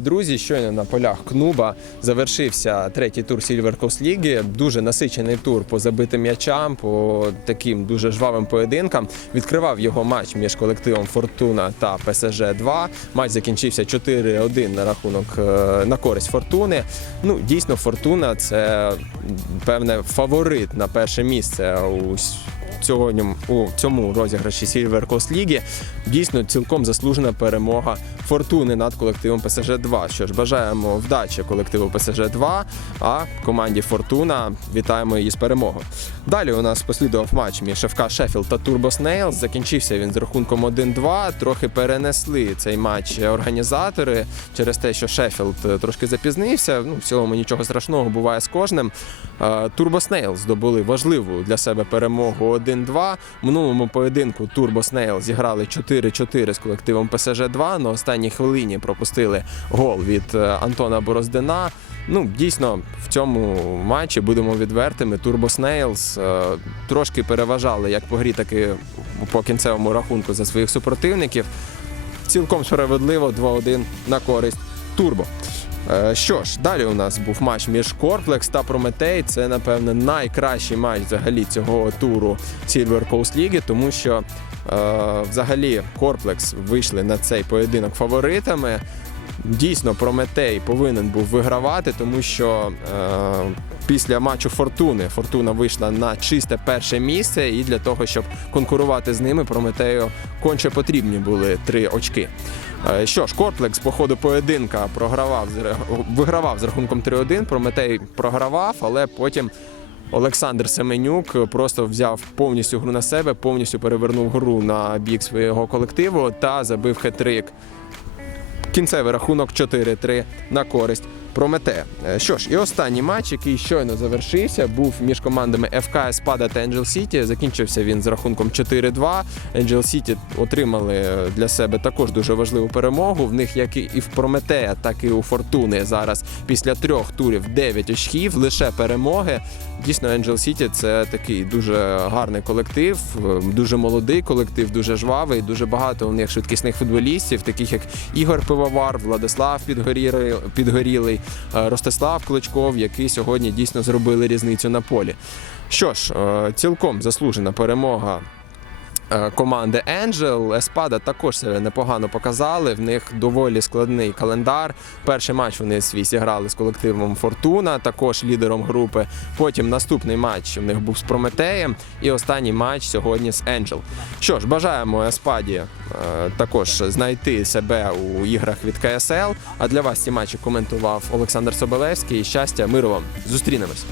Друзі, щойно на полях Кнуба завершився третій тур Silver Coast Ліги. Дуже насичений тур по забитим м'ячам, по таким дуже жвавим поєдинкам. Відкривав його матч між колективом Фортуна та ПСЖ 2 Матч закінчився 4-1 на рахунок е, на користь Фортуни. Ну, дійсно, Фортуна це певне фаворит на перше місце у Сьогодні у цьому розіграші Silver Coast Ліги дійсно цілком заслужена перемога фортуни над колективом ПСЖ 2 Що ж, бажаємо вдачі колективу ПСЖ 2 а команді Фортуна вітаємо її з перемогою. Далі у нас послідував матч між ФК Шеффілд та Турбо Снейлс. Закінчився він з рахунком 1-2. Трохи перенесли цей матч організатори через те, що Шеффілд е, трошки запізнився. Ну, в цілому нічого страшного буває з кожним. Турбо Снейл здобули важливу для себе перемогу 1-2. В минулому поєдинку Турбо Снейл зіграли 4-4 з колективом ПСЖ 2 На останній хвилині пропустили гол від е, Антона Бороздина. Ну, дійсно, в цьому матчі будемо відвертими. Турбо Снейлс трошки переважали як по грі, так і по кінцевому рахунку за своїх супротивників. Цілком справедливо 2-1 на користь Турбо. Е, Що ж, далі у нас був матч між Корплекс та Прометей. Це, напевне, найкращий матч взагалі цього туру Silver Coast League, тому що е, взагалі Корплекс вийшли на цей поєдинок фаворитами. Дійсно, Прометей повинен був вигравати, тому що е, після матчу Фортуни Фортуна вийшла на чисте перше місце, і для того, щоб конкурувати з ними, Прометею конче потрібні були три очки. Е, Що ж, Корплекс по ходу поєдинка програвав вигравав з рахунком 3-1. Прометей програвав, але потім Олександр Семенюк просто взяв повністю гру на себе, повністю перевернув гру на бік свого колективу та забив хет-трик. Кінцевий рахунок 4-3 на користь Промете. Е, Що ж, і останній матч, який щойно завершився, був між командами ФК Еспада та Angel City. Закінчився він з рахунком 4-2. Angel City отримали е, для себе також дуже важливу перемогу. В них, як і в Прометея, так і у Фортуни зараз після трьох турів 9 очків, лише перемоги. Дійсно, Angel City це такий дуже гарний колектив, е, дуже молодий колектив, дуже жвавий. Дуже багато у них швидкісних футболістів, таких як Ігор Пивовар, Владислав Підгорілий, Е, Ростислав Кличков, які сьогодні дійсно зробили різницю на полі. Що ж, е, цілком заслужена перемога. Е, Команди Angel, Еспада також себе непогано показали. В них доволі складний календар. Перший матч вони свій зіграли з колективом Фортуна, також лідером групи. Потім наступний матч у них був з Прометеєм. І останній матч сьогодні з Angel. Що ж, бажаємо Еспаді е, також знайти себе у іграх від КСЛ. А для вас ці матчі коментував Олександр Соболевський. Щастя, миру вам! Зустрінемось!